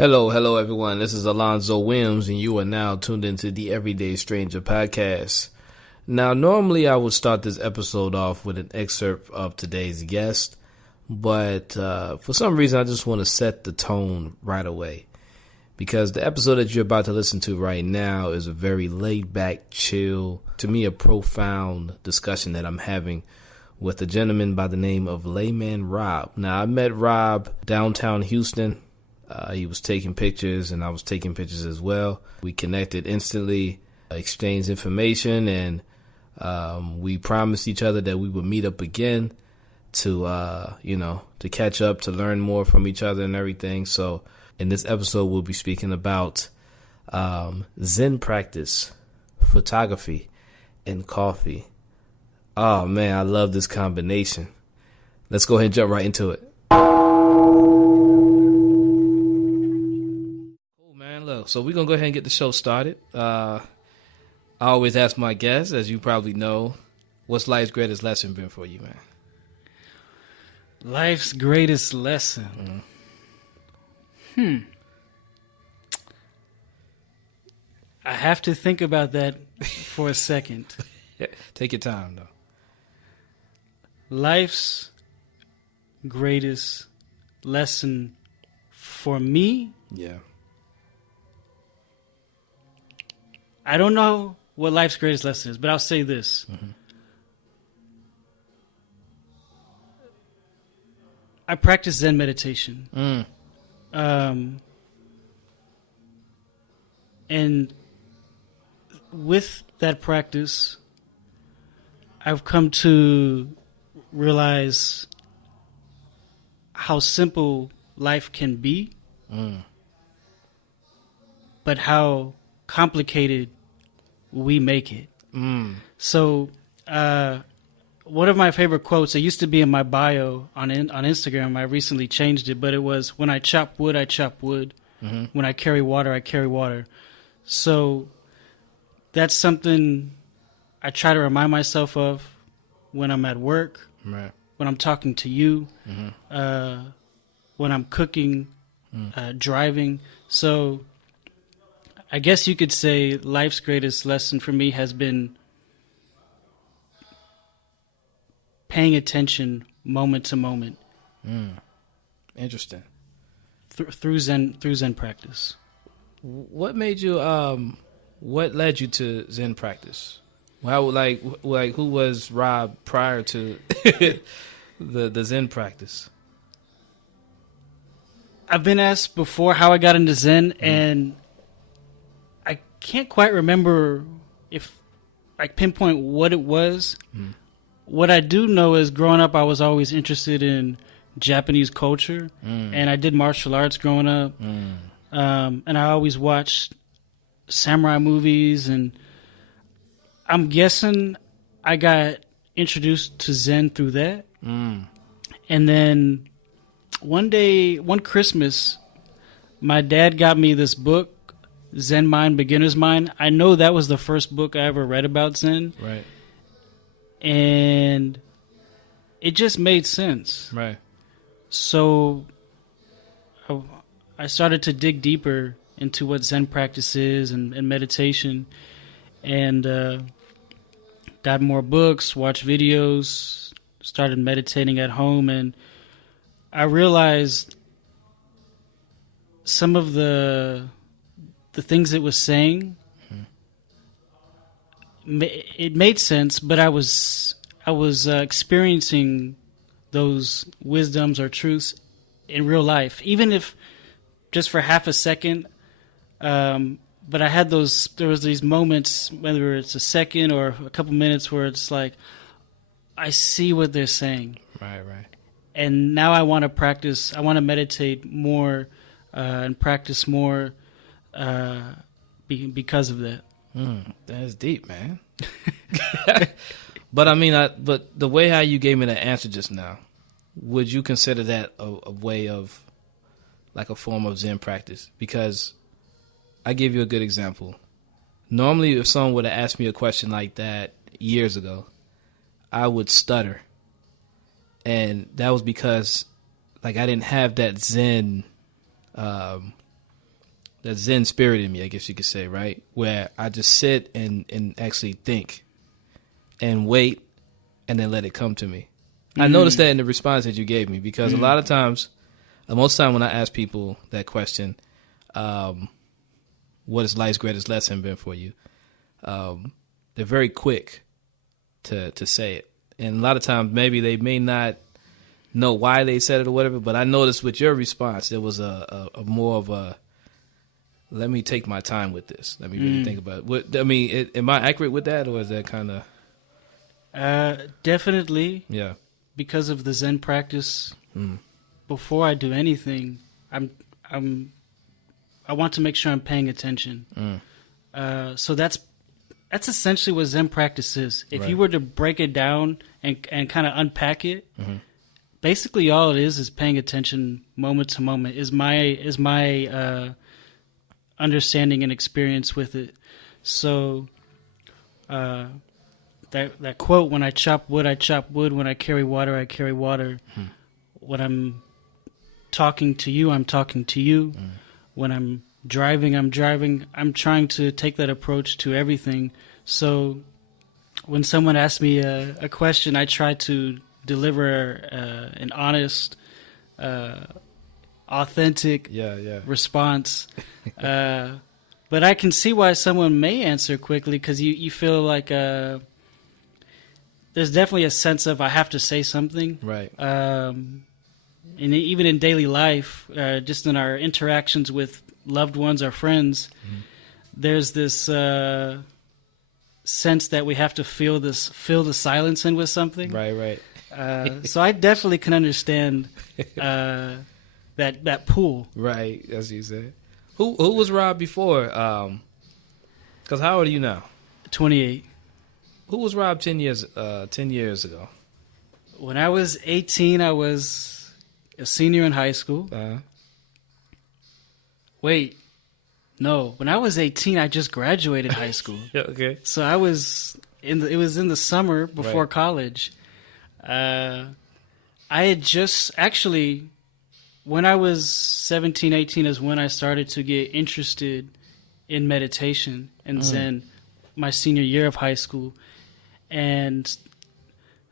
Hello, everyone. This is Alonzo Williams, and you are now tuned into the Everyday Stranger podcast. Now, normally I would start this episode off with an excerpt of today's guest, but for some reason I just want to set the tone right away, because the episode that you're about to listen to right now is a very laid-back, chill, to me a profound discussion that I'm having with a gentleman by the name of Layman Rob. Now, I met Rob downtown Houston. He was taking pictures and I was taking pictures as well. We connected instantly, exchanged information, and we promised each other that we would meet up again to catch up, to learn more from each other and everything. So in this episode, we'll be speaking about Zen practice, photography, and coffee. Oh man, I love this combination. Let's go ahead and jump right into it. So we're going to go ahead and get the show started. I always ask my guests, as you probably know, what's life's greatest lesson been for you, man? Life's greatest lesson? I have to think about that for a second. Take your time, though. Life's greatest lesson for me? Yeah. I don't know what life's greatest lesson is, but I'll say this. I practice Zen meditation. And with that practice, I've come to realize how simple life can be, but how complicated we make it. So one of my favorite quotes, it used to be in my bio on Instagram. I recently changed it, but it was, when I chop wood, I chop wood. When I carry water, I carry water. So that's something I try to remind myself of when I'm at work, right, when I'm talking to you, when I'm cooking, driving. So I guess you could say life's greatest lesson for me has been paying attention moment to moment. Interesting. Through Zen practice. What made you? What led you to Zen practice? How who was Rob prior to the Zen practice? I've been asked before how I got into Zen, and I can't quite remember if I pinpoint what it was. What I do know is, growing up, I was always interested in Japanese culture, and I did martial arts growing up, and I always watched samurai movies, and I'm guessing I got introduced to Zen through that. And then one Christmas, my dad got me this book, Zen Mind, Beginner's Mind. I know that was the first book I ever read about Zen. Right. And it just made sense. Right. So I started to dig deeper into what Zen practice is and meditation, and got more books, watched videos, started meditating at home, and I realized some of the things it was saying, it made sense, but I was experiencing those wisdoms or truths in real life, even if just for half a second. But I had there was these moments, whether it's a second or a couple minutes, where it's like, I see what they're saying. Right. And now I want to practice, I want to meditate more, and practice more, because of that. That's deep, man. But I mean, but the way how you gave me the answer just now, would you consider that a way of, like, a form of Zen practice? Because I give you a good example. Normally, if someone would have asked me a question like that years ago, I would stutter. And that was because, like, I didn't have that Zen that Zen spirit in me, I guess you could say, right? Where I just sit and actually think and wait and then let it come to me. I noticed that in the response that you gave me, because a lot of times, most of the time when I ask people that question, what has life's greatest lesson been for you? They're very quick to say it. And a lot of times maybe they may not know why they said it or whatever, but I noticed with your response, it was a more of a, let me take my time with this. Let me really think about it. What, I mean, am I accurate with that, or is that kind of... Definitely. Yeah. Because of the Zen practice, before I do anything, I want to make sure I'm paying attention. So that's essentially what Zen practice is. If you were to break it down and kind of unpack it, basically all it is paying attention moment to moment. Is my understanding and experience with it. So that quote, when I chop wood, I chop wood. When I carry water, I carry water. When I'm talking to you, I'm talking to you. When I'm driving, I'm driving. I'm trying to take that approach to everything. So when someone asks me a question, I try to deliver an honest, authentic response. But I can see why someone may answer quickly, because you feel like there's definitely a sense of I have to say something. Right. And even in daily life, just in our interactions with loved ones or friends, there's this sense that we have to fill the silence in with something. Right. So I definitely can understand that pull. Right, as you said. Who was Rob before? Because how old are you now? 28. Who was Rob 10 years ago? When I was 18, I was a senior in high school. Wait, no. When I was 18, I just graduated high school. Okay. So I was it was in the summer before college. I had just actually, when I was 17, 18 is when I started to get interested in meditation and Zen, my senior year of high school. And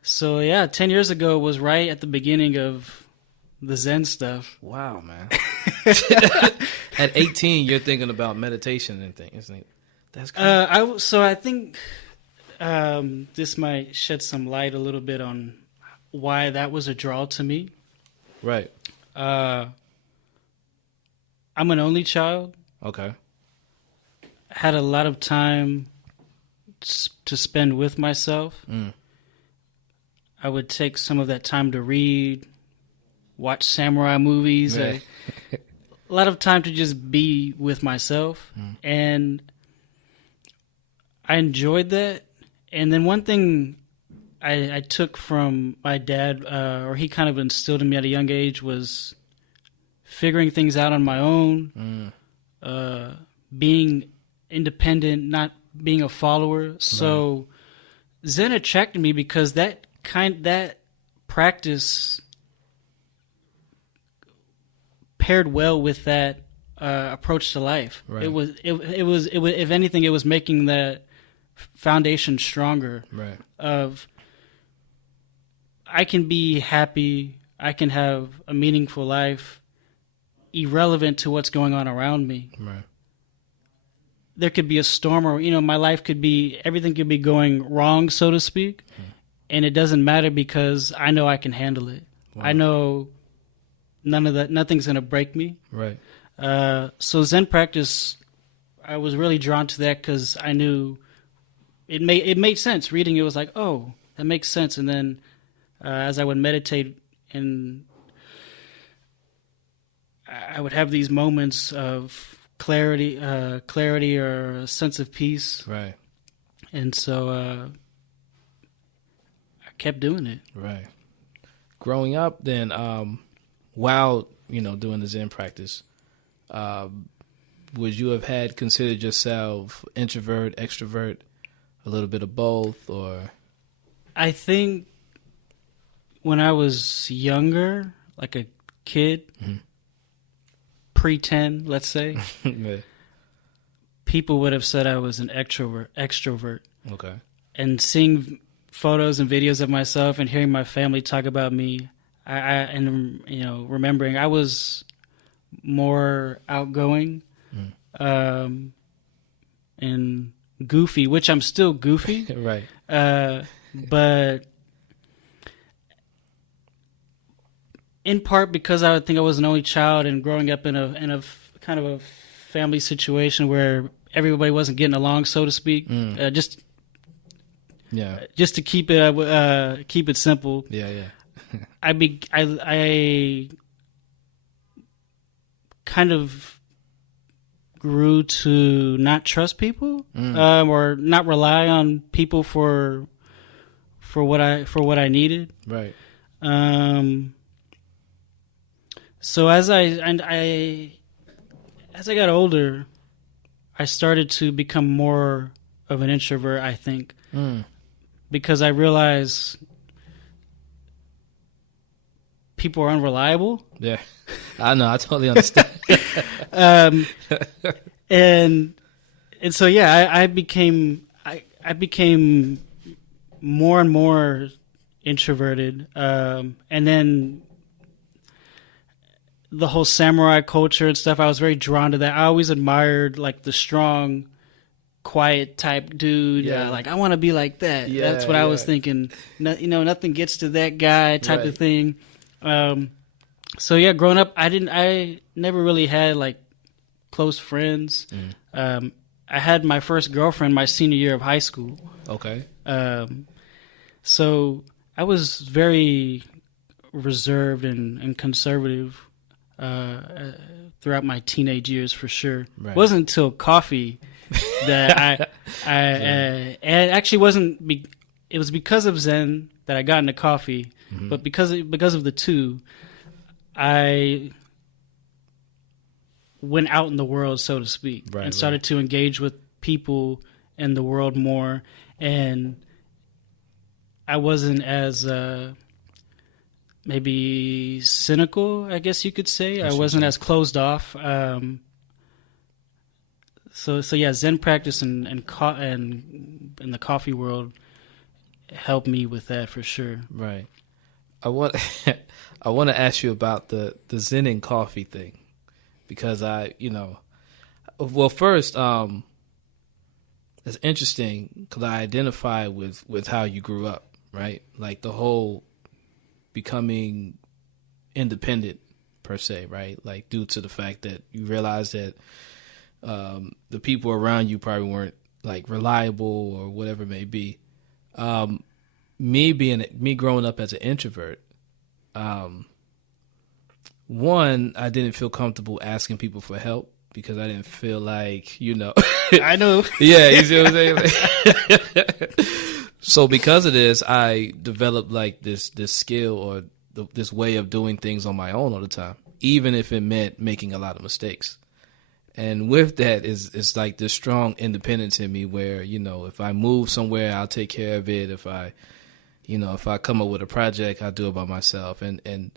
so, 10 years ago was right at the beginning of the Zen stuff. Wow, man. At 18, you're thinking about meditation and things, isn't it? That's crazy. So I think this might shed some light a little bit on why that was a draw to me. Right. I'm an only child. Okay. Had a lot of time to spend with myself. I would take some of that time to read, watch samurai movies. A lot of time to just be with myself. And I enjoyed that. And then one thing I took from my dad, or he kind of instilled in me at a young age, was figuring things out on my own, being independent, not being a follower. So Zen attracted me because that practice paired well with that approach to life. Right. It was if anything, it was making that foundation stronger. Right. Of I can be happy, I can have a meaningful life, irrelevant to what's going on around me. Right. There could be a storm, or my life could be, everything could be going wrong, so to speak, and it doesn't matter because I know I can handle it. Wow. I know nothing's going to break me. Right. So Zen practice, I was really drawn to that because I knew it made sense. Reading it was like, oh, that makes sense. And then as I would meditate, and I would have these moments of clarity or a sense of peace. Right. And so I kept doing it. Right. Growing up, then, while doing the Zen practice, would you have considered yourself introvert, extrovert, a little bit of both, or? I think when I was younger, like a kid, pre-10, let's say, Yeah. people would have said I was an extrovert. Okay. And seeing photos and videos of myself and hearing my family talk about me, and remembering I was more outgoing, and goofy, which I'm still goofy, Right. but in part because I think I was an only child and growing up in a kind of a family situation where everybody wasn't getting along, so to speak. Just to keep it simple. Yeah. I kind of grew to not trust people, or not rely on people for what I needed. Right. So as I got older, I started to become more of an introvert, I think, because I realized people are unreliable. Yeah, I know. I totally understand. And so yeah, I became more and more introverted, and then the whole samurai culture and stuff, I was very drawn to that. I always admired like the strong, quiet type dude. Yeah. Like I want to be like that. Yeah, That's what I was thinking. Nothing gets to that guy type of thing. So yeah, growing up, I never really had like close friends. I had my first girlfriend my senior year of high school. Okay. So I was very reserved and conservative throughout my teenage years, for sure. Right. It wasn't until coffee that and actually wasn't. It was because of Zen that I got into coffee, but because of the two, I went out in the world, so to speak, and started to engage with people in the world more, and I wasn't as maybe cynical, I guess you could say. I wasn't as closed off. So yeah, Zen practice and in the coffee world helped me with that for sure. Right. I want to ask you about the Zen and coffee thing, because first, it's interesting because I identify with how you grew up, right? Like the whole becoming independent per se, right? Like due to the fact that you realize that the people around you probably weren't like reliable or whatever it may be. Me growing up as an introvert, one, I didn't feel comfortable asking people for help because I didn't feel like, I know. Yeah, you see what I'm saying? So because of this, I developed like this skill or this way of doing things on my own all the time, even if it meant making a lot of mistakes. And with that is like this strong independence in me where, if I move somewhere, I'll take care of it. If I come up with a project, I'll do it by myself. And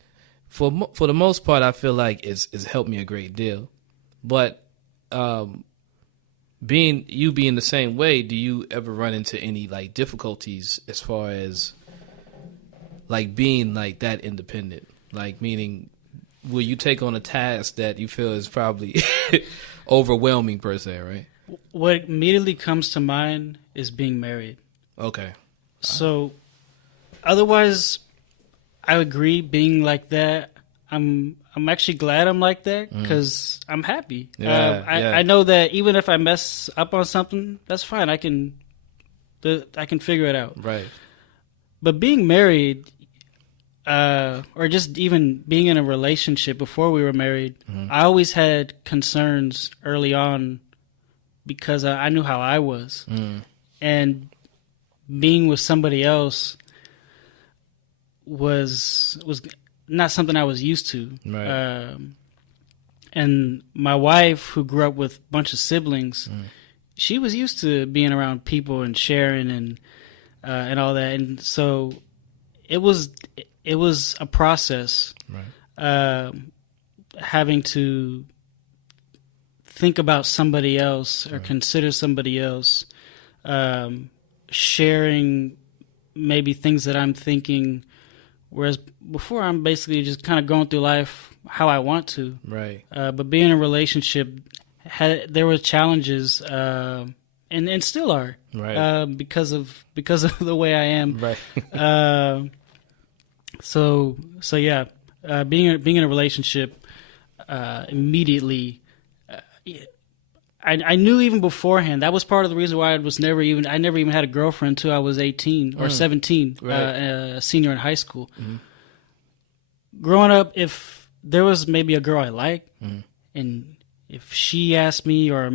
for the most part, I feel like it's helped me a great deal. But being the same way, do you ever run into any like difficulties as far as like being like that independent? Like meaning, will you take on a task that you feel is probably overwhelming per se, right? What immediately comes to mind is being married. Okay. So otherwise, I agree. Being like that, I'm actually glad I'm like that because I'm happy. I know that even if I mess up on something, that's fine. I can figure it out. Right. But being married, or just even being in a relationship before we were married, I always had concerns early on because I knew how I was, and being with somebody else was not something I was used to. Right. And my wife, who grew up with a bunch of siblings, she was used to being around people and sharing and all that, and so it was a process. Right. Having to think about somebody else or consider somebody else, sharing maybe things that I'm thinking, whereas before I'm basically just kind of going through life how I want to. Right. But being in a relationship, there were challenges, and still are, Right. because of the way I am. Right. So yeah, being in a relationship, immediately, I knew even beforehand. That was part of the reason why I never even had a girlfriend until I was 18 or 17, Right. A senior in high school. Mm-hmm. Growing up, if there was maybe a girl I liked, and if she asked me or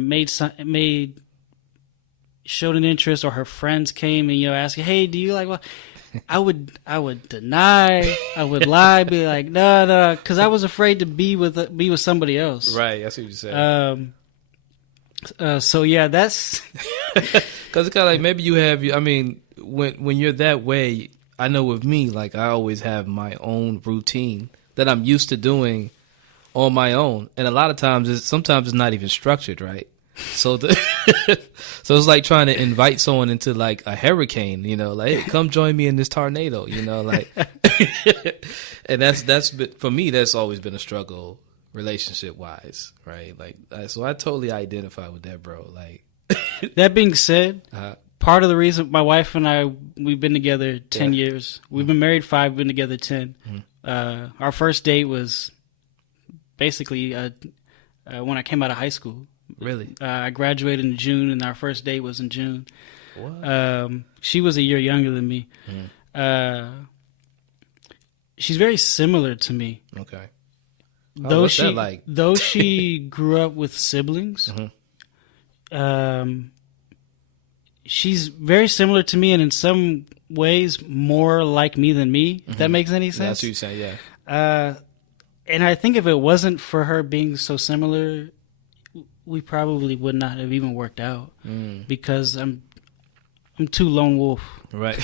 showed an interest, or her friends came and asked, "Hey, do you like?" Well, I would deny, I would lie, be like, no, because I was afraid to be with somebody else. Right. That's what you said. So yeah, that's because it's kind of like maybe you have. I mean, when you're that way, I know with me, like I always have my own routine that I'm used to doing on my own, and a lot of times, sometimes it's not even structured, right? So so it's like trying to invite someone into like a hurricane, like, hey, come join me in this tornado, like, and that's for me, that's always been a struggle relationship wise, right? Like, so I totally identify with that, bro. Like, that being said, part of the reason my wife and we've been together 10 years, we've been married 5, been together 10. Our first date was basically when I came out of high school. Really? I graduated in June, and our first date was in June. What? She was a year younger than me. She's very similar to me. Okay. What's that like? Though she grew up with siblings, she's very similar to me, and in some ways more like me than me, if that makes any sense. That's what you say, yeah. And I think if it wasn't for her being so similar, we probably would not have even worked out, because I'm too lone wolf. Right.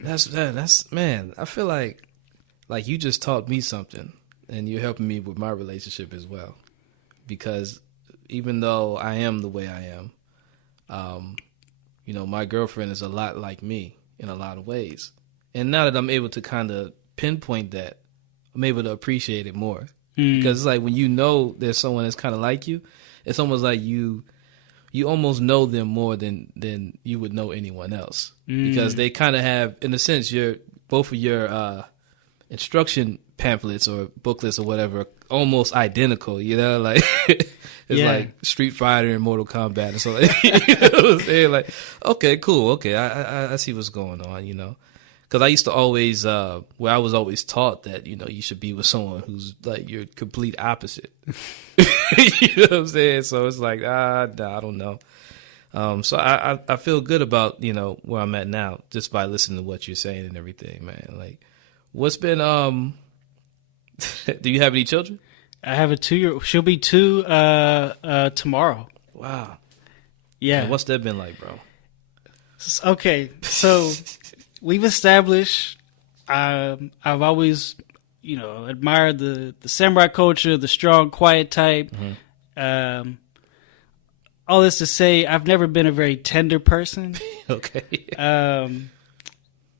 That's man. I feel like you just taught me something, and you're helping me with my relationship as well. Because even though I am the way I am, my girlfriend is a lot like me in a lot of ways. And now that I'm able to kind of pinpoint that, I'm able to appreciate it more. Because it's like when there's someone that's kind of like you, it's almost like you almost know them more than you would know anyone else. Because they kind of have, in a sense, both of your instruction pamphlets or booklets or whatever almost identical, like it's like Street Fighter and Mortal Kombat and so like, you know what I'm saying? Like, okay, cool, okay, I see what's going on, because I used to always I was always taught that you should be with someone who's like your complete opposite. You know what I'm saying? So it's like nah, I don't know. So I feel good about where I'm at now just by listening to what you're saying and everything, man. Like, what's been do you have any children? I have a 2-year. She'll be 2 tomorrow. Wow. Yeah. Man, what's that been like, bro? Okay, so we've established. I've always, admired the samurai culture, the strong, quiet type. All this to say, I've never been a very tender person. Okay.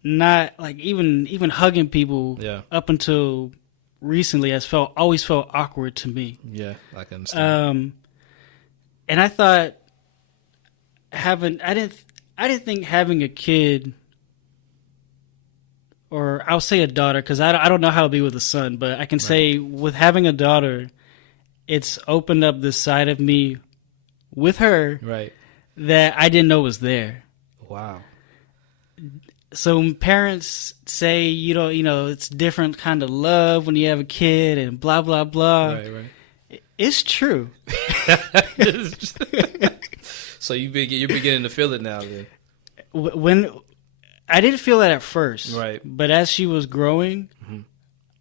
Not like even hugging people. Yeah. Up until recently has always felt awkward to me. Yeah, I can understand. And I thought I didn't think having a kid, or I'll say a daughter, because I don't know how it'll be with a son, but I can say with having a daughter, it's opened up this side of me with her that I didn't know was there. Wow. So when parents say, it's different kind of love when you have a kid and blah, blah, blah. Right. It's true. So you're beginning to feel it now then. When I didn't feel that at first. Right. But as she was growing,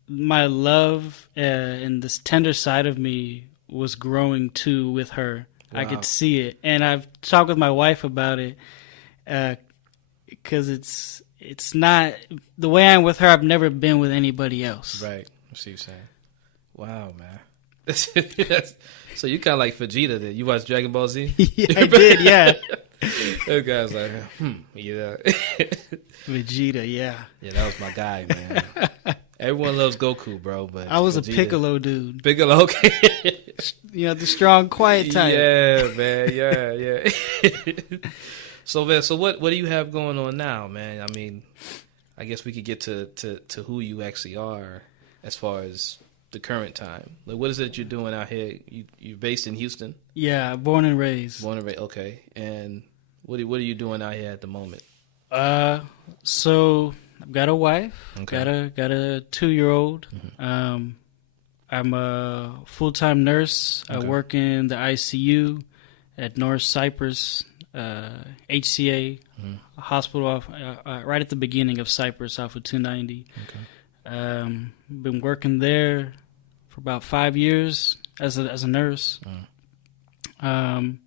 my love and this tender side of me was growing too with her. Wow. I could see it. And I've talked with my wife about it. Because it's not the way I am with her. I've never been with anybody else. Right. I see what you're saying. Wow, man. So you kind of like Vegeta then. You watch Dragon Ball Z? Yeah, I did, yeah. That guy's like, yeah. Vegeta, yeah. Yeah, that was my guy, man. Everyone loves Goku, bro, but I was Vegeta. a Piccolo dude. Piccolo, okay. You know, the strong, quiet type. Yeah, man, yeah. So, man, what do you have going on now, man? I mean, I guess we could get to who you actually are as far as the current time. Like, what is it you're doing out here? You're based in Houston? Yeah, born and raised. Born and raised, okay. And what are you doing out here at the moment? So I've got a wife. Okay. Got a 2-year-old. Mm-hmm. I'm a full-time nurse. Okay. I work in the ICU at North Cypress HCA hospital off, right at the beginning of Cypress off of 290. Okay. Been working there for about 5 years as a nurse. And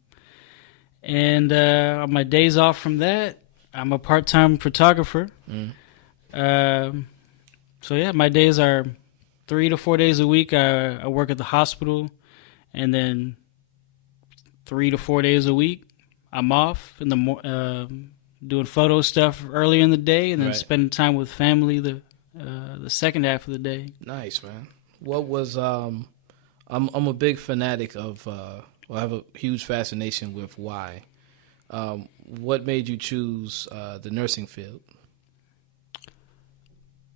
on my days off from that, I'm a part-time photographer. So yeah, my days are 3 to 4 days a week. I work at the hospital, and then 3 to 4 days a week I'm off in the doing photo stuff earlier in the day, and then spending time with family the second half of the day. Nice, man. What was I'm a big fanatic of I have a huge fascination with why. What made you choose the nursing field?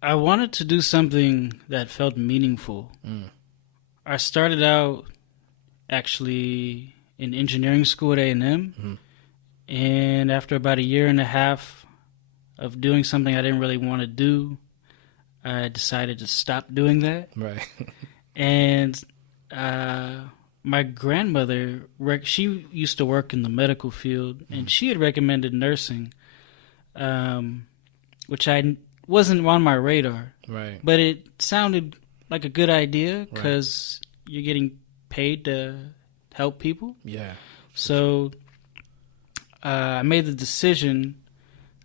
I wanted to do something that felt meaningful. I started out actually in engineering school at A&M, and after about a year and a half of doing something I didn't really want to do, I decided to stop doing that. Right. And my grandmother, she used to work in the medical field, and she had recommended nursing, which I wasn't on my radar. Right. But it sounded like a good idea because you're getting paid to help people. Yeah. So I made the decision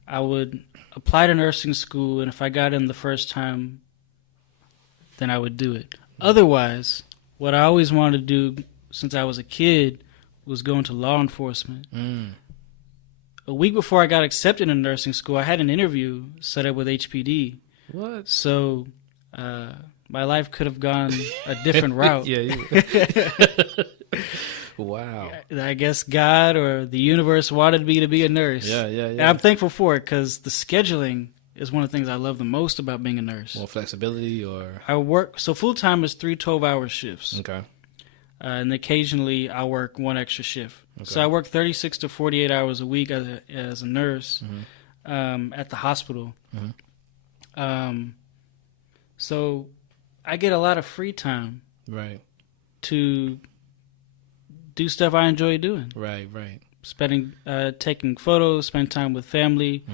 I would apply to nursing school, and if I got in the first time, then I would do it. Otherwise, what I always wanted to do since I was a kid was go into law enforcement. A week before I got accepted in nursing school, I had an interview set up with HPD. What? So my life could have gone a different route. Yeah. Wow. I guess God or the universe wanted me to be a nurse. Yeah. And I'm thankful for it because the scheduling is one of the things I love the most about being a nurse. More flexibility or? I work, so full-time is 3 12-hour shifts. Okay. And occasionally I work one extra shift. Okay. So I work 36 to 48 hours a week as a nurse at the hospital. So I get a lot of free time to do stuff I enjoy doing. Right. Taking photos, spend time with family,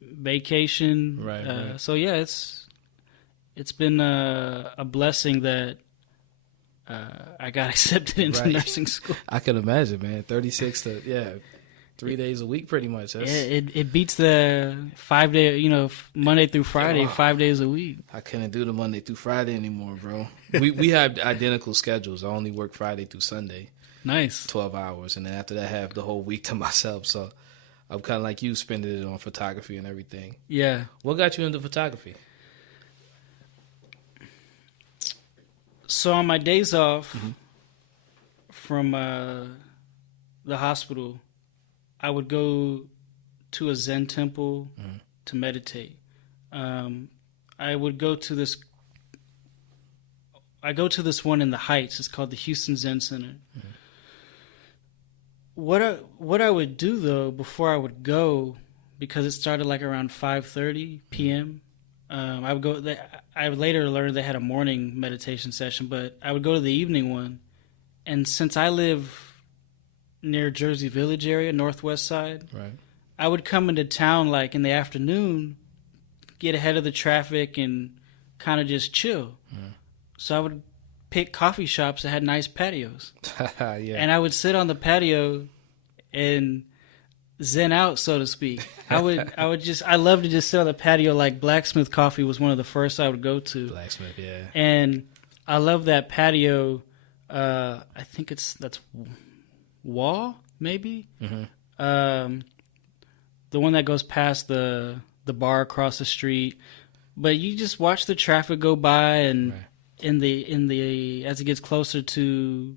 vacation. Right. So yeah, it's been a blessing that I got accepted into nursing school. I can imagine, man. 36 to 3 days a week, pretty much. It beats the 5 day, Monday through Friday, 5 days a week. I couldn't do the Monday through Friday anymore, bro. We have identical schedules. I only work Friday through Sunday. Nice. 12 hours, and then after that, I have the whole week to myself. So I'm kind of like you, spending it on photography and everything. Yeah. What got you into photography? So on my days off from the hospital, I would go to a Zen temple to meditate. I go to this one in the Heights. It's called the Houston Zen Center. What I would do though before I would go, because it started like around 5:30 p.m. I would go. I later learned they had a morning meditation session, but I would go to the evening one. And since I live near Jersey Village area, northwest side, I would come into town like in the afternoon, get ahead of the traffic, and kind of just chill. So I would pick coffee shops that had nice patios, and I would sit on the patio and zen out, so to speak. I love to just sit on the patio. Like Blacksmith Coffee was one of the first I would go to. Blacksmith, yeah. And I love that patio. I think that's Wall, maybe. Mm-hmm. The one that goes past the bar across the street. But you just watch the traffic go by, and in the as it gets closer to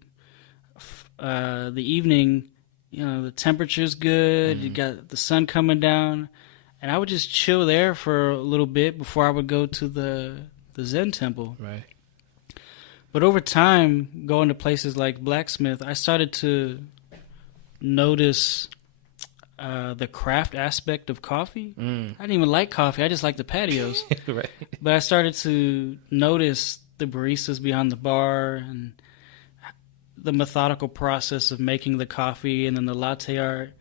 the evening, the temperature's good. You got the sun coming down, and I would just chill there for a little bit before I would go to the Zen temple. Right. But over time, going to places like Blacksmith, I started to notice the craft aspect of coffee. I didn't even like coffee. I just liked the patios. Right. But I started to notice the baristas behind the bar and the methodical process of making the coffee and then the latte art.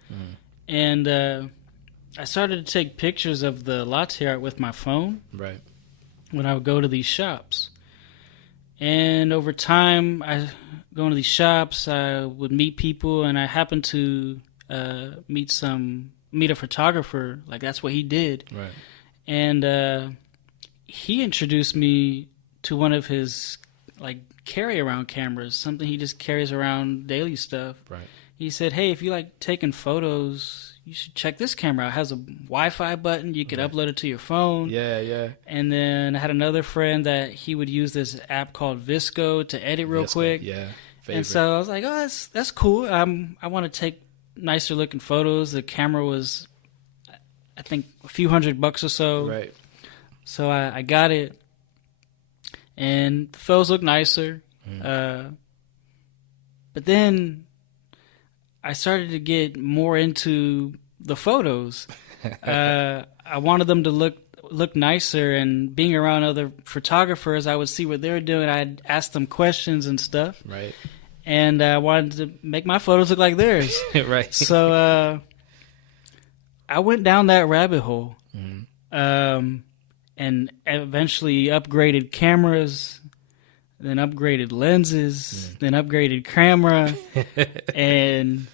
And I started to take pictures of the latte art with my phone. Right. When I would go to these shops. And over time, I going to these shops, I would meet people, and I happened to meet a photographer. Like, that's what he did. Right. And he introduced me to one of his like carry around cameras, something he just carries around, daily stuff. Right. He said, "Hey, if you like taking photos, you should check this camera out. It has a Wi-Fi button. You could upload it to your phone." Yeah. And then I had another friend that he would use this app called Visco to edit real quick. Yeah. Favorite. And so I was like, "Oh, that's cool. I want to take nicer looking photos." The camera was, I think, a few $100 or so. Right. So I got it, and the photos look nicer. But then I started to get more into the photos. I wanted them to look nicer, and being around other photographers, I would see what they were doing. I'd ask them questions and stuff. Right. And I wanted to make my photos look like theirs. Right. So I went down that rabbit hole, and eventually upgraded cameras, then upgraded lenses, then upgraded camera, and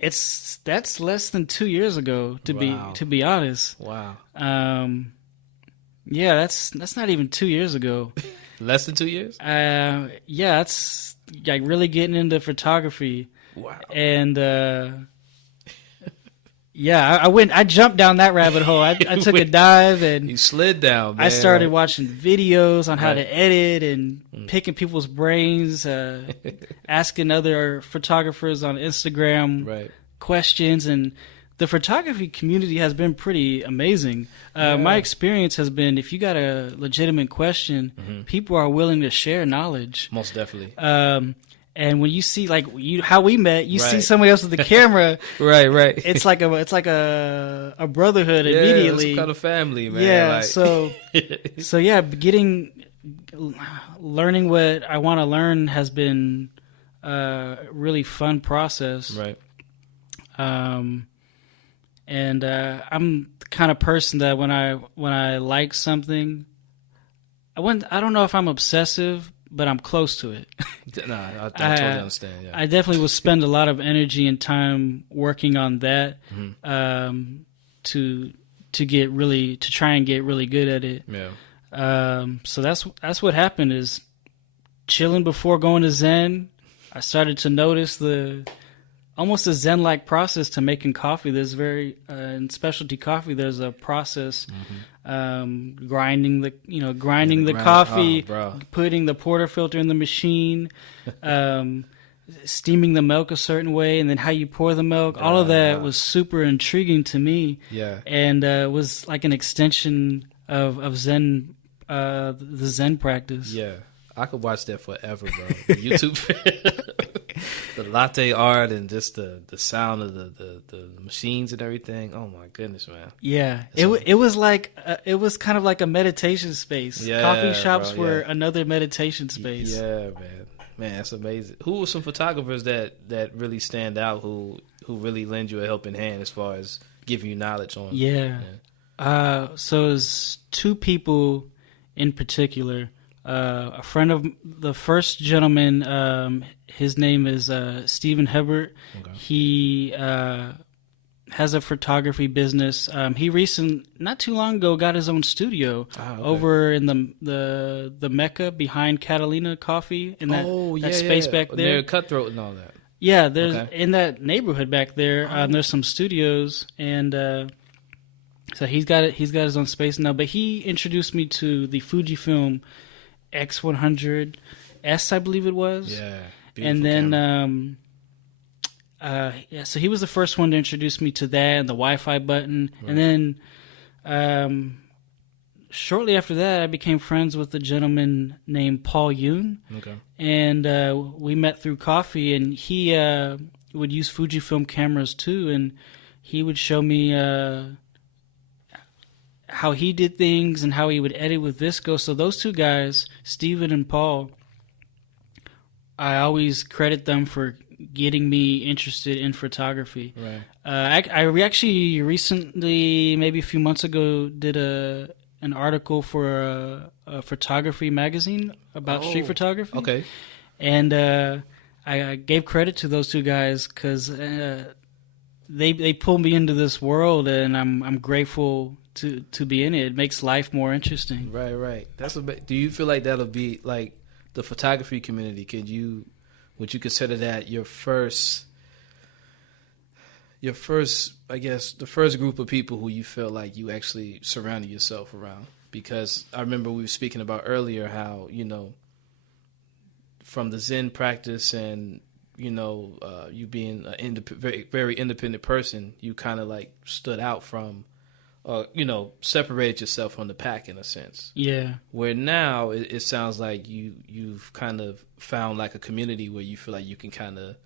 that's less than 2 years ago to be honest. Wow. Yeah, that's not even 2 years ago. Less than 2 years? Yeah, that's like really getting into photography. Wow. And yeah, I jumped down that rabbit hole. I took a dive, and you slid down, man. I started watching videos on how to edit and picking people's brains, asking other photographers on Instagram questions. And the photography community has been pretty amazing. My experience has been, if you got a legitimate question, people are willing to share knowledge. Most definitely. And when you see how we met, you see somebody else with the camera. Right. It's like a brotherhood immediately. It's kind of family, man. Yeah. So yeah, learning what I want to learn has been a really fun process. Right. And I'm the kind of person that when I like something, I don't know if I'm obsessive, but I'm close to it. No, I totally understand. Yeah. I definitely will spend a lot of energy and time working on that to try and get really good at it. Yeah. So that's what happened, is chilling before going to Zen. I started to notice almost a Zen-like process to making coffee. There's in specialty coffee, there's a process, grinding the coffee, putting the porterfilter in the machine, steaming the milk a certain way, and then how you pour the milk. All of that was super intriguing to me. Yeah. And was like an extension of Zen, the Zen practice. Yeah. I could watch that forever, bro. YouTube, the latte art, and just the sound of the machines and everything. Oh my goodness, man! Yeah, it was kind of like a meditation space. Yeah, coffee shops bro, were another meditation space. Yeah, man, that's amazing. Who were some photographers that really stand out? Who really lend you a helping hand as far as giving you knowledge on? Yeah. So it's two people in particular. A friend of the first gentleman, his name is Stephen Hebert. Okay. has a photography business. He not too long ago, got his own studio over in the Mecca behind Catalina Coffee in that space back there. Near Cutthroat and all that. Yeah, there's in that neighborhood back there. There's some studios, and so he's got his own space now. But he introduced me to the Fujifilm X100S, I believe it was. Yeah, and then. So he was the first one to introduce me to that and the Wi-Fi button. Right. And then shortly after that, I became friends with a gentleman named Paul Yoon. Okay. And we met through coffee, and he would use Fujifilm cameras too, and he would show me how he did things and how he would edit with Visco. So those two guys, Steven and Paul, I always credit them for getting me interested in photography. Right. I actually recently, maybe a few months ago, did an article for a photography magazine about street photography. Okay. And I gave credit to those two guys because they pulled me into this world, and I'm grateful to be in it. It makes life more interesting. Right. Do you feel like that'll be like the photography community? Would you consider that your first, I guess, the first group of people who you feel like you actually surrounded yourself around? Because I remember we were speaking about earlier how, from the Zen practice and, you being a very, very independent person, you kind of like stood out from, separated yourself from the pack in a sense. Yeah. Where now it sounds like you've kind of found like a community where you feel like you can kind of,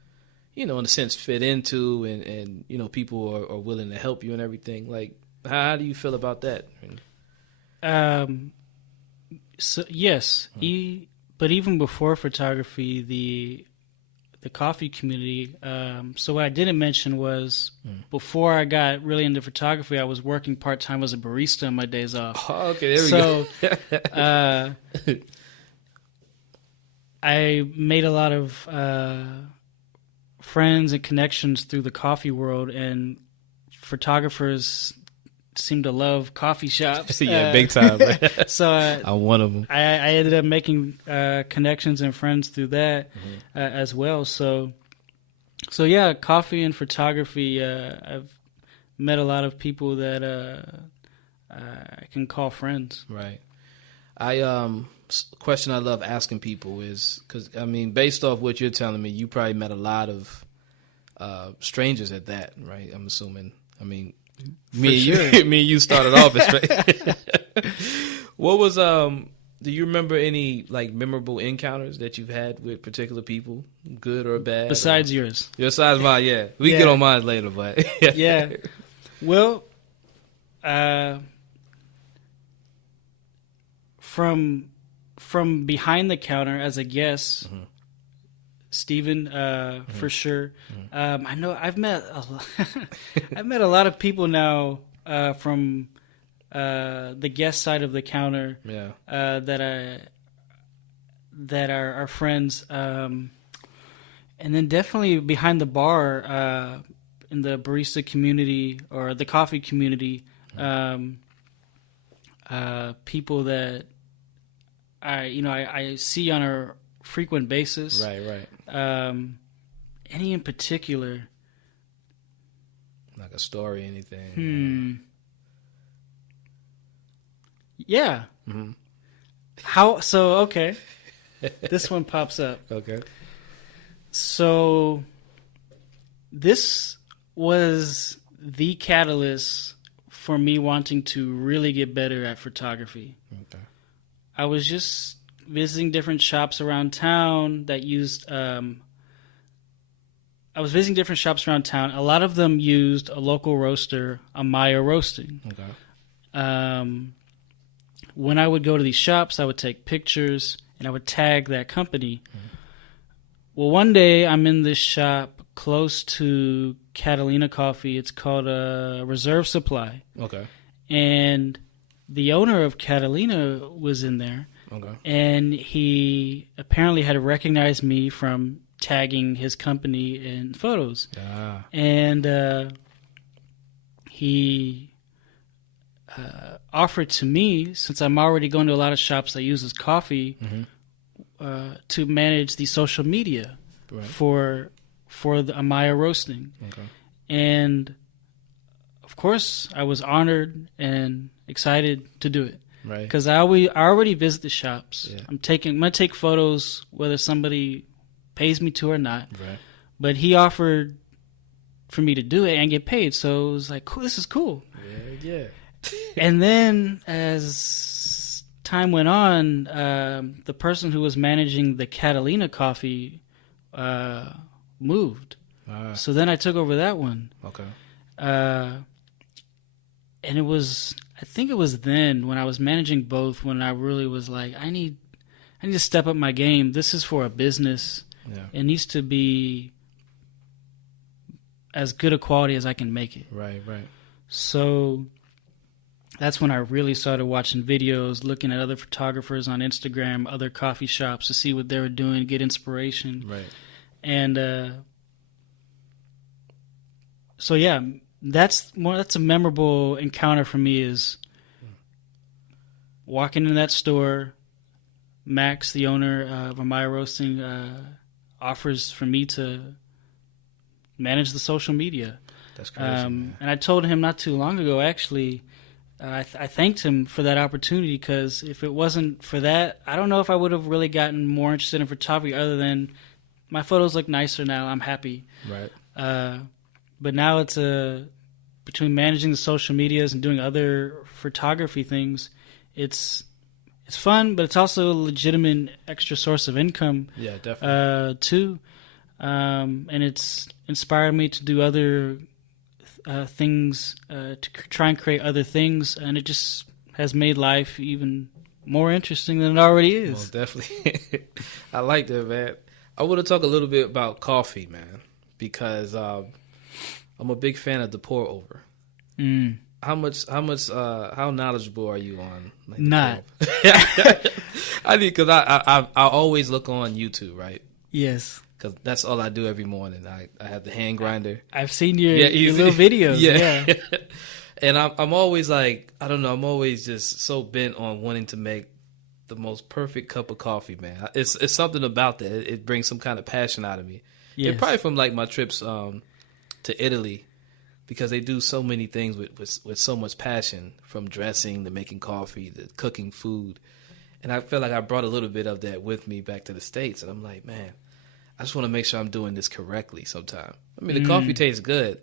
in a sense, fit into, and people are willing to help you and everything. Like, how do you feel about that? So yes, but even before photography, the coffee community. So what I didn't mention was before I got really into photography, I was working part-time as a barista on my days off. Oh, okay, there we go. I made a lot of friends and connections through the coffee world, and photographers seem to love coffee shops. Yeah, big time. So I'm one of them. I ended up making connections and friends through that as well. So yeah, coffee and photography. I've met a lot of people that I can call friends. Right. Question I love asking people is because based off what you're telling me, you probably met a lot of strangers at that, right? I'm assuming. Me and you started off as straight. What was do you remember any like memorable encounters that you've had with particular people, good or bad? Besides yours. Besides mine, yeah. We get on mine later, but yeah. Well, from behind the counter as a guest, Steven, for sure. I know I've met I've met a lot of people now from the guest side of the counter. Yeah. That are friends, and then definitely behind the bar in the barista community or the coffee community. People that I see on a frequent basis. Right. Any in particular? Like a story, anything? Yeah. Mm-hmm. How? So okay. This one pops up. Okay. So this was the catalyst for me wanting to really get better at photography. Okay. I was just visiting different shops around town that used I was visiting different shops around town. A lot of them used a local roaster, Amaya Roasting. Okay. When I would go to these shops, I would take pictures and I would tag that company. Well, one day I'm in this shop close to Catalina Coffee. It's called Reserve Supply. Okay. And the owner of Catalina was in there. Okay. And he apparently had recognized me from tagging his company in photos. Ah. And he offered to me, since I'm already going to a lot of shops that uses coffee, to manage the social media for the Amaya roasting. Okay. And of course, I was honored and excited to do it. Right. Because I already visit the shops. Yeah. I'm gonna take photos whether somebody pays me to or not. Right. But he offered for me to do it and get paid, so it was like, cool, this is cool. Yeah. And then as time went on, the person who was managing the Catalina coffee moved. So then I took over that one. Okay. And I think it was then when I was managing both when I really was like, I need to step up my game. This is for a business. Yeah. It needs to be as good a quality as I can make it. Right. So that's when I really started watching videos, looking at other photographers on Instagram, other coffee shops to see what they were doing, get inspiration. Right. And so yeah, that's a memorable encounter for me, is walking in that store. Max, the owner of Amaya Roasting, offers for me to manage the social media. That's crazy, man. And I told him not too long ago, actually, I thanked him for that opportunity, because if it wasn't for that, I don't know if I would have really gotten more interested in photography, other than my photos look nicer now. I'm happy. Right. But now it's between managing the social medias and doing other photography things, it's fun, but it's also a legitimate extra source of income. Yeah, definitely. Too. And it's inspired me to do other things, to try and create other things, and it just has made life even more interesting than it already is. Well, definitely. I like that, man. I want to talk a little bit about coffee, man, because I'm a big fan of the pour over. How knowledgeable are you on? Like, not. I need, because I always look on YouTube, right? Yes. Because that's all I do every morning. I have the hand grinder. I've seen your little videos. Yeah. And I'm always like, I don't know, I'm always just so bent on wanting to make the most perfect cup of coffee, man. It's something about that. It brings some kind of passion out of me. Yes. And probably from like my trips to Italy, because they do so many things with so much passion, from dressing to making coffee to cooking food. And I feel like I brought a little bit of that with me back to the States. And I'm like, man, I just want to make sure I'm doing this correctly sometime. I mean, the coffee tastes good,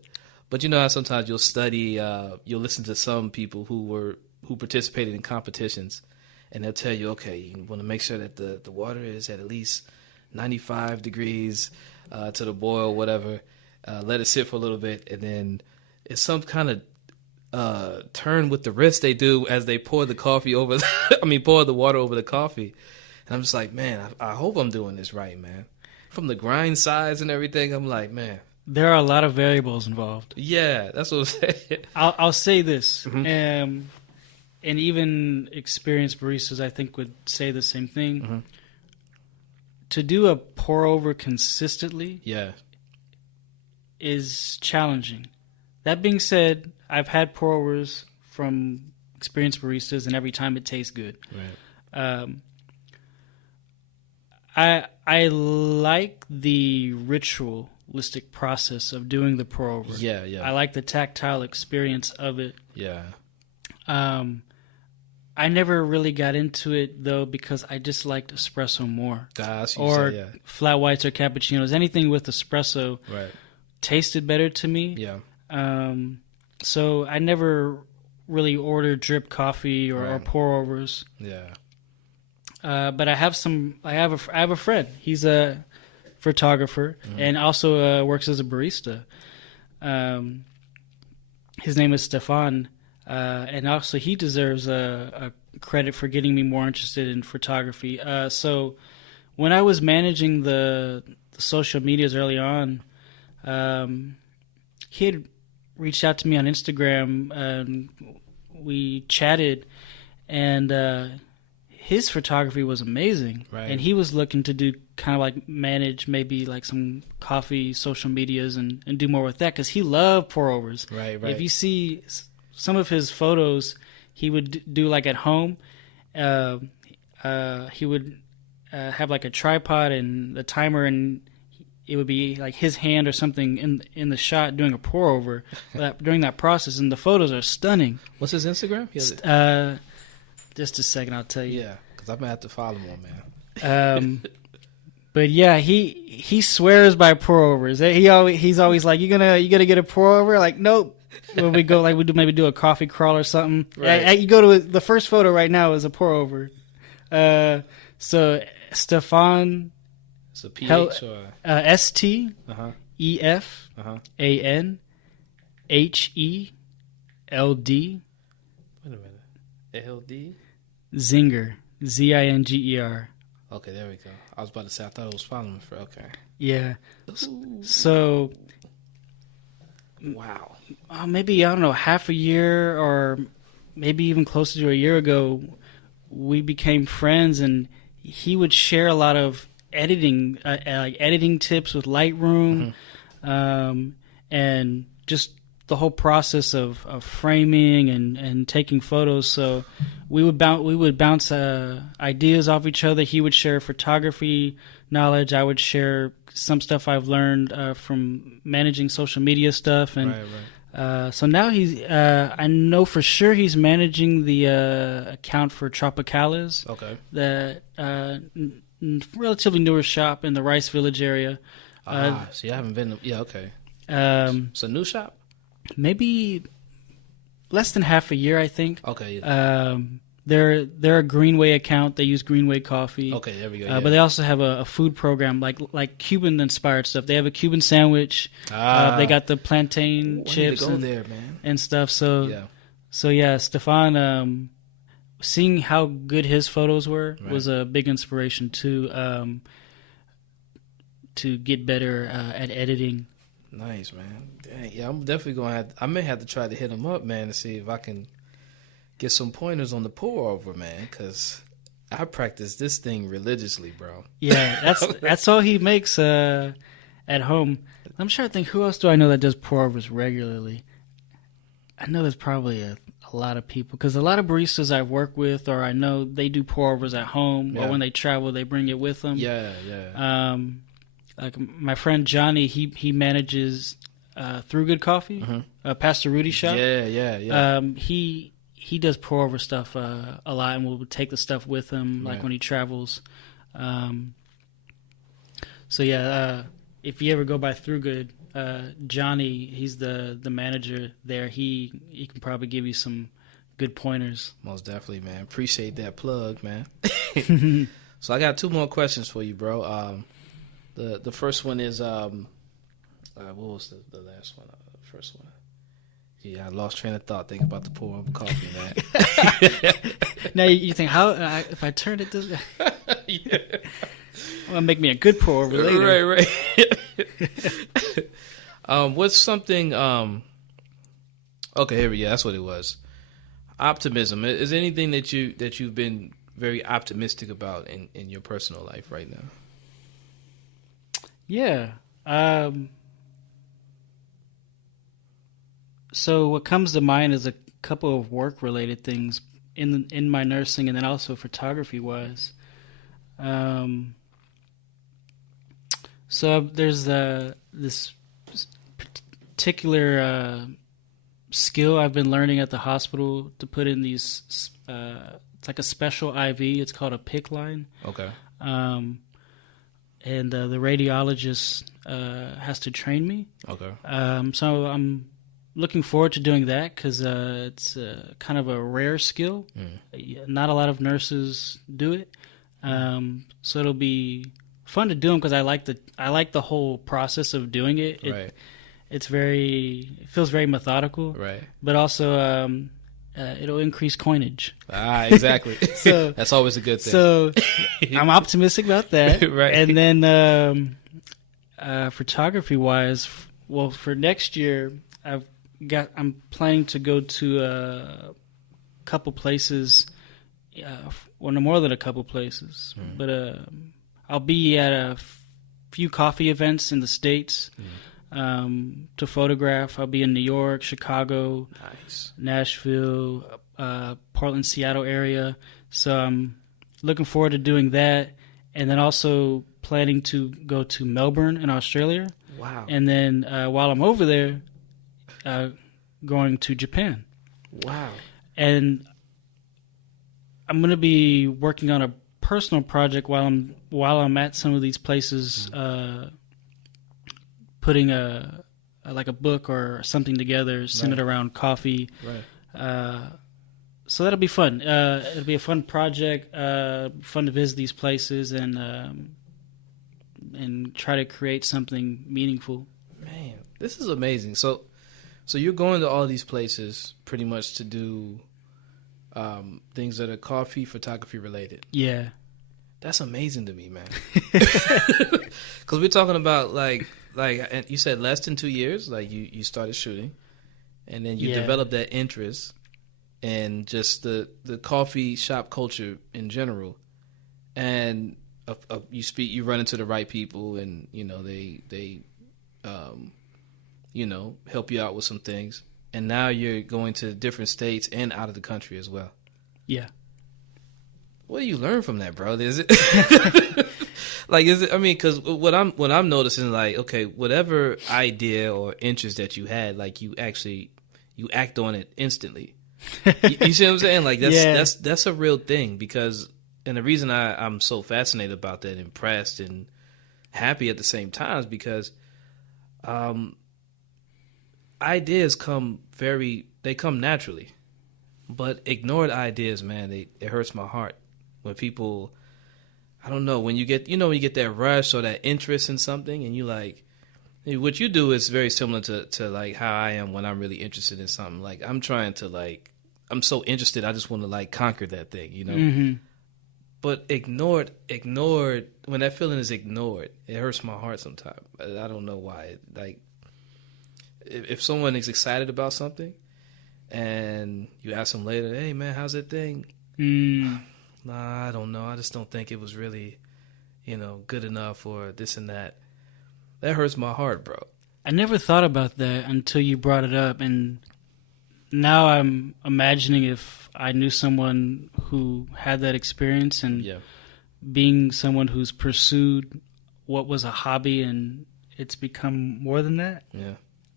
but you know how sometimes you'll study, you'll listen to some people who participated in competitions, and they'll tell you, okay, you want to make sure that the water is at least 95 degrees to the boil, whatever. Let it sit for a little bit, and then it's some kind of turn with the wrist they do as they pour the coffee over. Pour the water over the coffee, and I'm just like, man, I hope I'm doing this right, man. From the grind size and everything, I'm like, man, there are a lot of variables involved. Yeah, that's what I'm saying. I'll say this, and even experienced baristas, I think, would say the same thing. To do a pour over consistently, is challenging. That being said, I've had pour overs from experienced baristas, and every time it tastes good. Right. I like the ritualistic process of doing the pour over. Yeah. I like the tactile experience of it. Yeah. I never really got into it, though, because I just liked espresso more. Or flat whites or cappuccinos. Anything with espresso tasted better to me. Yeah. So I never really ordered drip coffee or pour overs. Yeah. But I have a friend. He's a photographer and also works as a barista. His name is Stefan, and also he deserves a credit for getting me more interested in photography. So when I was managing the social medias early on, he had reached out to me on Instagram, and we chatted, and his photography was amazing, Right. and he was looking to do kind of like manage maybe like some coffee social medias and do more with that because he loved pour overs. Right. If you see some of his photos, he would do like at home. He would have like a tripod and the timer, and it would be like his hand or something in the shot doing a pour over during that process, and the photos are stunning. What's his Instagram? He has it. Just a second, I'll tell you. Yeah, because I'm gonna have to follow him, man. But yeah, he swears by pour overs. He's always like, you gonna get a pour over? Like, nope. When we go, like we do maybe do a coffee crawl or something. Right. You go to the first photo right now is a pour over. So Stefan. It's a PH or STEFANHELD wait a minute. LD. Zinger Zinger. Okay, there we go. I was about to say I thought it was following for okay. Yeah. Ooh. So Wow. maybe I don't know, half a year or maybe even closer to a year ago, we became friends, and he would share a lot of editing, like editing tips with Lightroom, and just the whole process of framing and taking photos. So we would bounce ideas off each other. He would share photography knowledge. I would share some stuff I've learned from managing social media stuff. And Right. so now I know for sure he's managing the account for Tropicalis, Okay. the relatively newer shop in the Rice Village area. So you haven't been. Yeah. Okay. It's a new shop. Maybe less than half a year, I think. Okay. Yeah. They're a Greenway account. They use Greenway coffee. Okay. There we go. Yeah. But they also have a food program like Cuban inspired stuff. They have a Cuban sandwich. They got the plantain chips to go there, man. and stuff. So Yeah. Stefan, seeing how good his photos were was a big inspiration to get better at editing. Nice, man. Dang, yeah, I'm definitely gonna I may have to try to hit him up, man, to see if I can get some pointers on the pour over, man, because I practice this thing religiously, bro. Yeah, that's all he makes at home. I'm trying to think, who else do I know that does pour overs regularly? I know there's probably a lot of people, because a lot of baristas I've worked with, or I know they do pour overs at home, or when they travel, they bring it with them. Yeah. Like my friend Johnny, he manages Through Good Coffee, Pastor Rudy's shop. Yeah. He does pour over stuff a lot, and will take the stuff with him, like when he travels. If you ever go by Through Good, Johnny, he's the manager there. He can probably give you some good pointers. Most definitely, man. Appreciate that plug, man. So I got two more questions for you, bro. The first one is what was the last one? The first one. Yeah, I lost train of thought thinking about the pour over coffee, man. Now you think, how if I turn it this way, well, make me a good pour over later. Right. What's something? Okay, here we go. That's what it was. Optimism. Is there anything that you've been very optimistic about in your personal life right now? Yeah. So what comes to mind is a couple of work-related things in my nursing, and then also photography-wise. So there's this particular skill I've been learning at the hospital to put in these. It's like a special IV. It's called a PICC line. Okay. And the radiologist has to train me. Okay. So I'm looking forward to doing that because it's kind of a rare skill. Not a lot of nurses do it. So it'll be fun to do them because I like the whole process of doing it. Right. It feels very methodical. Right. But also it'll increase coinage. Exactly. So that's always a good thing. So I'm optimistic about that. Right. And then photography wise, well, for next year, I'm planning to go to a couple places well, no more than a couple places, but I'll be at a few coffee events in the States to photograph. I'll be in New York, Chicago, Nashville, Portland, Seattle area. So I'm looking forward to doing that, and then also planning to go to Melbourne in Australia. Wow. And then while I'm over there, going to Japan. Wow. And I'm going to be working on a personal project while I'm at some of these places, putting a book or something together centered around coffee. Right. So that'll be fun. It'll be a fun project. Fun to visit these places and try to create something meaningful. Man, this is amazing. So you're going to all these places pretty much to do things that are coffee photography related. Yeah. That's amazing to me, man. Because we're talking about like and you said less than 2 years, like you started shooting, and then you developed that interest in just the coffee shop culture in general, and you run into the right people, and they help you out with some things, and now you're going to different states and out of the country as well. Yeah. What do you learn from that, bro? Is it I mean, because what I'm noticing, like, okay, whatever idea or interest that you had, like, you act on it instantly. You see what I'm saying? Like, that's a real thing, because, and the reason I'm so fascinated about that, impressed and happy at the same time, is because ideas come naturally, but ignored ideas, man, it hurts my heart when people, I don't know, when you get that rush or that interest in something, and you like, what you do is very similar to like how I am when I'm really interested in something. Like, I'm trying to, like, I'm so interested, I just want to, like, conquer that thing, Mm-hmm. But ignored, when that feeling is ignored, it hurts my heart sometimes. I don't know why. Like, if someone is excited about something and you ask them later, hey, man, how's that thing? Nah, I don't know. I just don't think it was really, good enough, or this and that. That hurts my heart, bro. I never thought about that until you brought it up, and now I'm imagining if I knew someone who had that experience, and being someone who's pursued what was a hobby and it's become more than that. Yeah.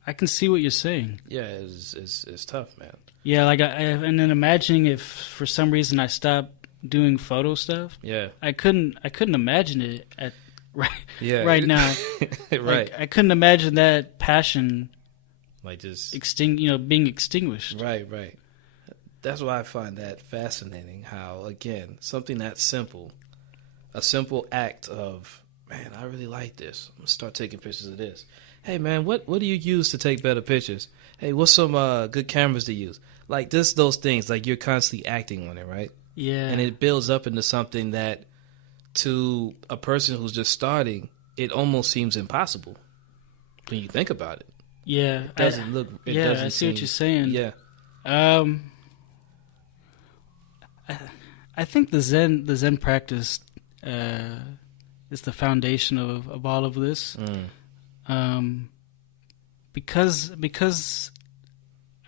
I can see what you're saying. Yeah, it's tough, man. Yeah, like and then imagining if for some reason I stopped doing photo stuff. Yeah. I couldn't imagine it right now. Right. Like, I couldn't imagine that passion like just being extinguished. Right. That's why I find that fascinating, how, again, something that simple, a simple act of, man, I really like this. I'm going to start taking pictures of this. Hey, man, what do you use to take better pictures? Hey, what's some good cameras to use? Like, those things, like, you're constantly acting on it, right? Yeah. And it builds up into something that, to a person who's just starting, it almost seems impossible when you think about it. Yeah. It doesn't look... I see what you're saying. Yeah. I think the Zen practice is the foundation of all of this. Because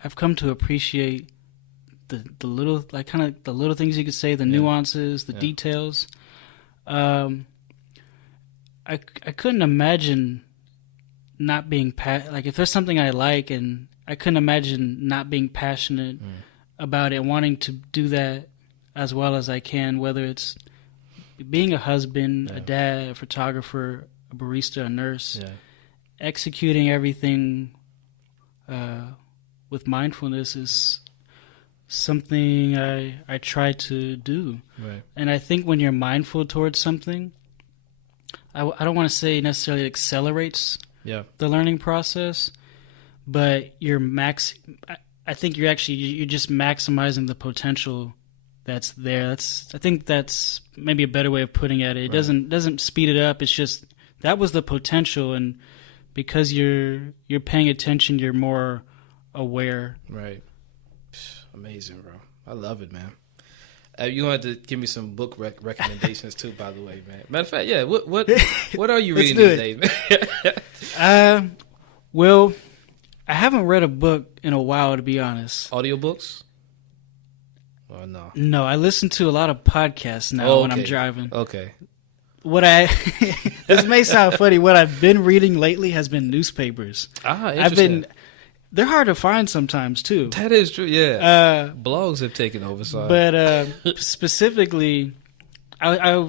I've come to appreciate the little, like, kind of the little things you could say, the nuances, the details. I couldn't imagine not being like, if there's something I like, and I couldn't imagine not being passionate about it, wanting to do that as well as I can, whether it's being a husband, a dad, a photographer, a barista, a nurse, executing everything with mindfulness is something I try to do. Right. And I think when you're mindful towards something, I don't want to say necessarily accelerates the learning process, but I think you're just maximizing the potential that's there. I think that's maybe a better way of putting it. It doesn't speed it up. It's just, that was the potential, and because you're paying attention, you're more aware. Right. Amazing, bro. I love it, man. You gonna have to give me some book recommendations too. By the way, man. Matter of fact, yeah. What are you reading these days, man? Well, I haven't read a book in a while, to be honest. Audiobooks? Or no? No, I listen to a lot of podcasts now when I'm driving. Okay. This may sound funny. What I've been reading lately has been newspapers. Interesting. They're hard to find sometimes too. That is true. Yeah. Blogs have taken over. So. But specifically, a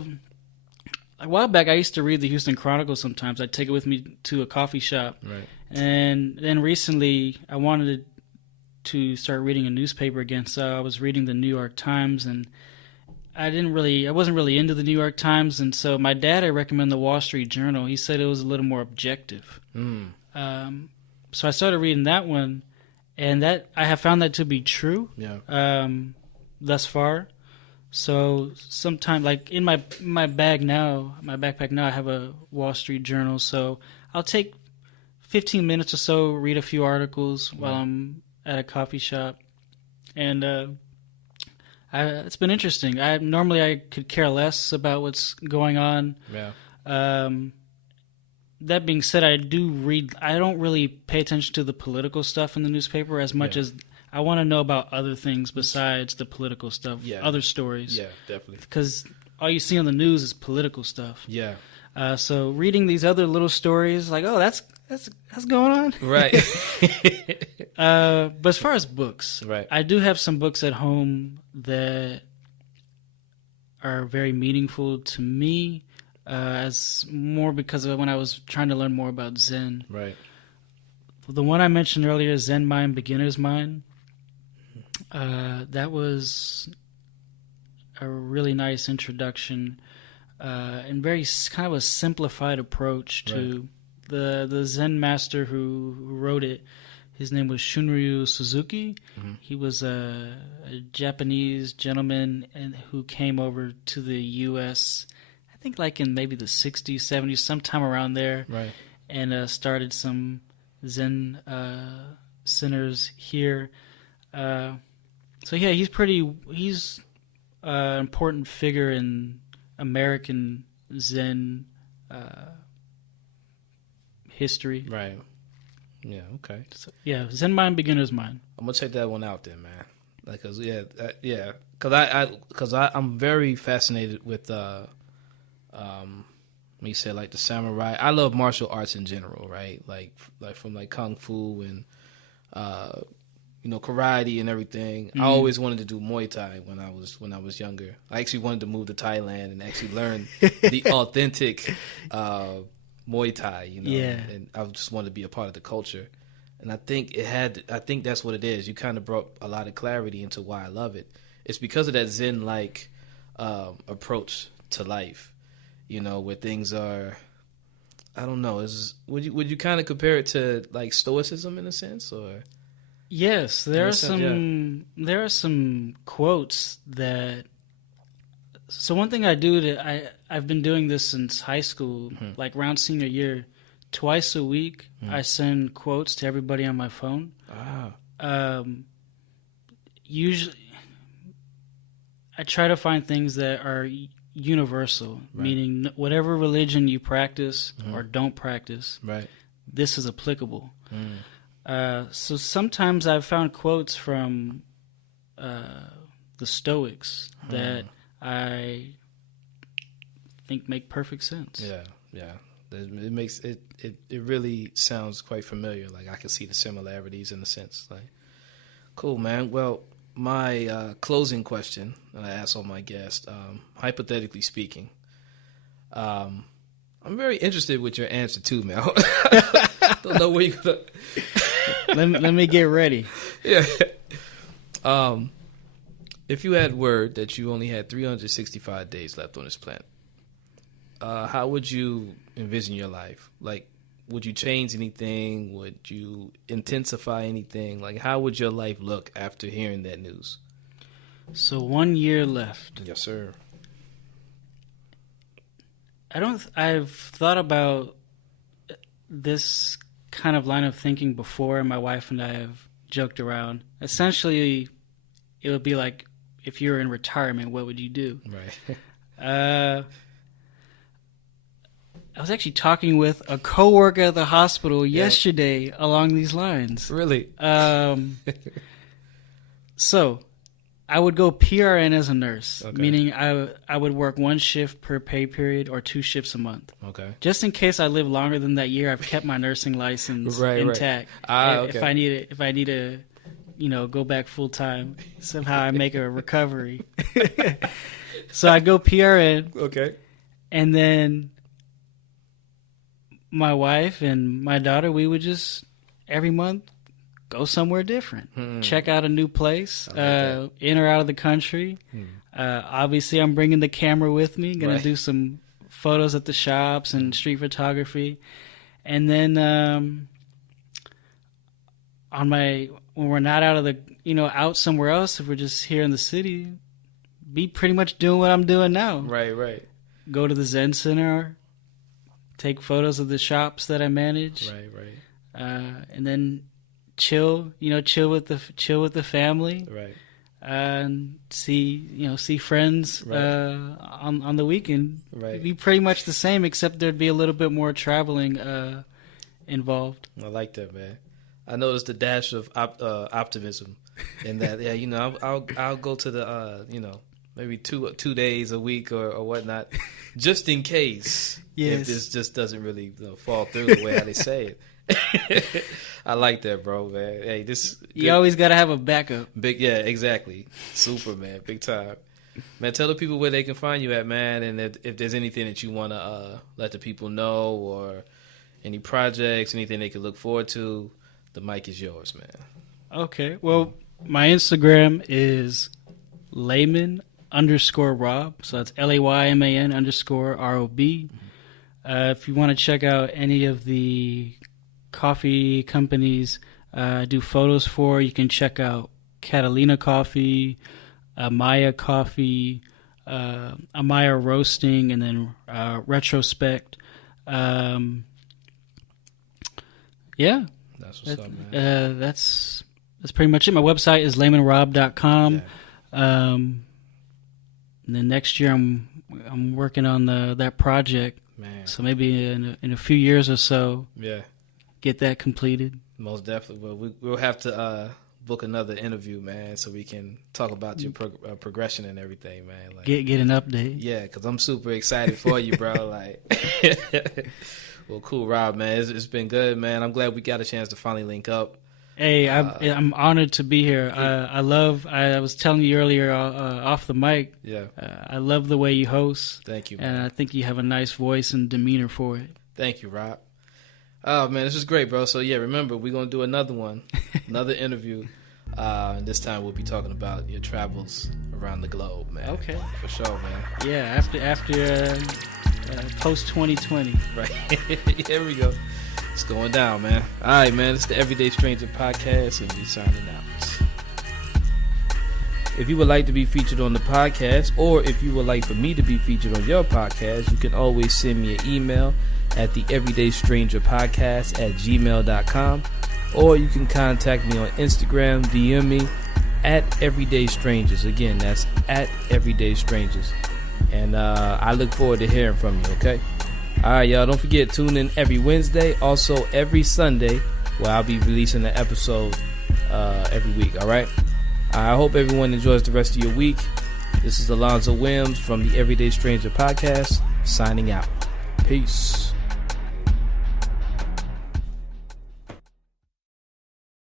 while back, I used to read the Houston Chronicle sometimes. I'd take it with me to a coffee shop. Right. And then recently, I wanted to start reading a newspaper again, so I was reading the New York Times, and I wasn't really into the New York Times, and so my dad had recommended the Wall Street Journal. He said it was a little more objective. So I started reading that one, and that I have found that to be true. Yeah. Thus far. So sometimes, like in my backpack now, I have a Wall Street Journal. So I'll take 15 minutes or so, read a few articles while I'm at a coffee shop, and it's been interesting. Normally I could care less about what's going on. Yeah. That being said, I do read. I don't really pay attention to the political stuff in the newspaper as much as I want to know about other things besides the political stuff, other stories. Yeah, definitely. Because all you see on the news is political stuff. Yeah. So reading these other little stories, like, oh, that's going on. Right. But as far as books, right. I do have some books at home that are very meaningful to me, as more because of when I was trying to learn more about Zen. Right. The one I mentioned earlier, Zen Mind, Beginner's Mind, that was a really nice introduction and very kind of a simplified approach to the Zen master who wrote it. His name was Shunryu Suzuki. Mm-hmm. He was a Japanese gentleman who came over to the U.S., I think like in maybe the 60s, 70s, sometime around there, right. and started some Zen centers here. So yeah, he's an important figure in American Zen history. Right. Yeah. Okay. So, yeah. Zen Mind, Beginner's Mind. I'm gonna check that one out then, man. Like, cause I'm very fascinated with when you say like the samurai. I love martial arts in general, right? Like from like kung fu and karate and everything. Mm-hmm. I always wanted to do Muay Thai when I was younger. I actually wanted to move to Thailand and actually learn the authentic Muay Thai, and I just wanted to be a part of the culture. And I think that's what it is. You kind of brought a lot of clarity into why I love it. It's because of that Zen-like approach to life, where things are, I don't know. Would you kind of compare it to like Stoicism in a sense, or? Yes, there are some quotes that. So one thing I do I've been doing this since high school, like around senior year. Twice a week, I send quotes to everybody on my phone. Usually, I try to find things that are universal, meaning whatever religion you practice or don't practice, this is applicable. So sometimes I've found quotes from the Stoics that I think make perfect sense. Yeah. It makes it really sounds quite familiar. Like I can see the similarities in a sense. Like, cool, man. Well, my closing question that I ask all my guests, hypothetically speaking, I'm very interested with your answer too, man. Don't know where you're gonna. let me get ready. Yeah. If you had word that you only had 365 days left on this planet, how would you envision your life? Like, would you change anything? Would you intensify anything? Like, how would your life look after hearing that news? So 1 year left. Yes, sir. I've thought about this kind of line of thinking before, and my wife and I have joked around. Essentially, it would be like if you're in retirement, what would you do? Right. I was actually talking with a coworker at the hospital yesterday along these lines. Really? So, I would go PRN as a nurse, Okay. meaning I would work 1 shift per pay period or 2 shifts a month. Okay. Just in case I live longer than that year, I've kept my nursing license intact. Okay. If I need to, go back full time, somehow I make a recovery. So I go PRN. Okay. And then my wife and my daughter, we would just every month go somewhere different, check out a new place, in or out of the country. Obviously, I'm bringing the camera with me. Gonna do some photos at the shops and street photography, and then when we're not out of the out somewhere else, if we're just here in the city, be pretty much doing what I'm doing now. Right. Go to the Zen Center, take photos of the shops that I manage. Right. And then chill with the family. Right. And see friends on the weekend. Right. It'd be pretty much the same, except there'd be a little bit more traveling involved. I like that, man. I noticed the dash of optimism in that. Yeah, I'll go to the maybe 2 days a week or whatnot, just in case. Yes. If this just doesn't really fall through the way how they say it. I like that, bro, man. Hey, you always got to have a backup. Yeah, exactly. Super, man. Big time. Man, tell the people where they can find you at, man, and if there's anything that you want to let the people know, or any projects, anything they can look forward to, the mic is yours, man. Okay. Well, my Instagram is Layman _Rob. So that's LAYMAN _ROB. If you want to check out any of the coffee companies I do photos for, you can check out Catalina Coffee, Amaya Coffee, Amaya Roasting, and then Retrospect. Yeah. That's what's up, man. That's pretty much it. My website is laymanrob.com. Yeah. And then next year I'm working on that project. Man. So maybe in a few years or so, get that completed. Most definitely. Well, we'll have to book another interview, man, so we can talk about your progression and everything, man. Like, get an update. Yeah, because I'm super excited for you, bro. Like, well, cool, Rob, man. It's been good, man. I'm glad we got a chance to finally link up. Hey, I'm honored to be here. I was telling you earlier off the mic. Yeah. I love the way you host. Thank you, man. And I think you have a nice voice and demeanor for it. Thank you, Rob. Oh, man, this is great, bro. So, yeah, remember, we're going to do another one, another interview. And this time we'll be talking about your travels around the globe, man. Okay. For sure, man. Yeah, after post 2020. Right. Here we go. It's going down, man. All right, man. It's the Everyday Stranger Podcast, and we signing out. If you would like to be featured on the podcast, or if you would like for me to be featured on your podcast, you can always send me an email at the everydaystrangers@gmail.com, or you can contact me on Instagram, DM me at Everyday Strangers. Again, that's at Everyday Strangers. And I look forward to hearing from you, okay? All right, y'all. Don't forget, tune in every Wednesday, also every Sunday, where I'll be releasing an episode every week, all right? I hope everyone enjoys the rest of your week. This is Alonzo Williams from the Everyday Stranger Podcast, signing out. Peace.